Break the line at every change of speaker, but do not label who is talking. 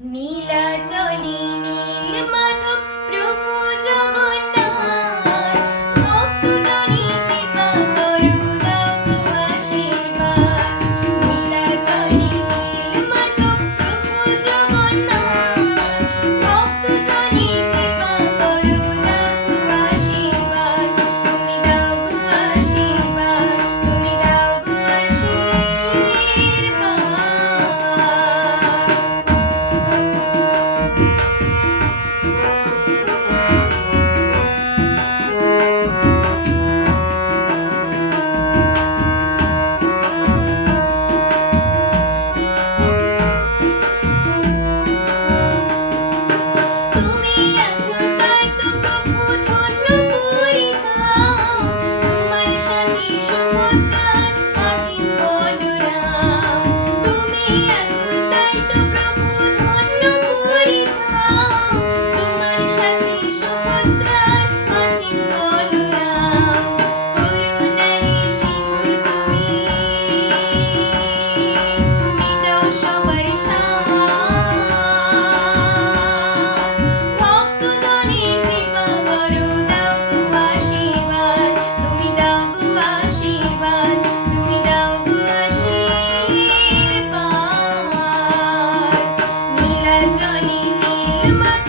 नीलचोली Neil Madhav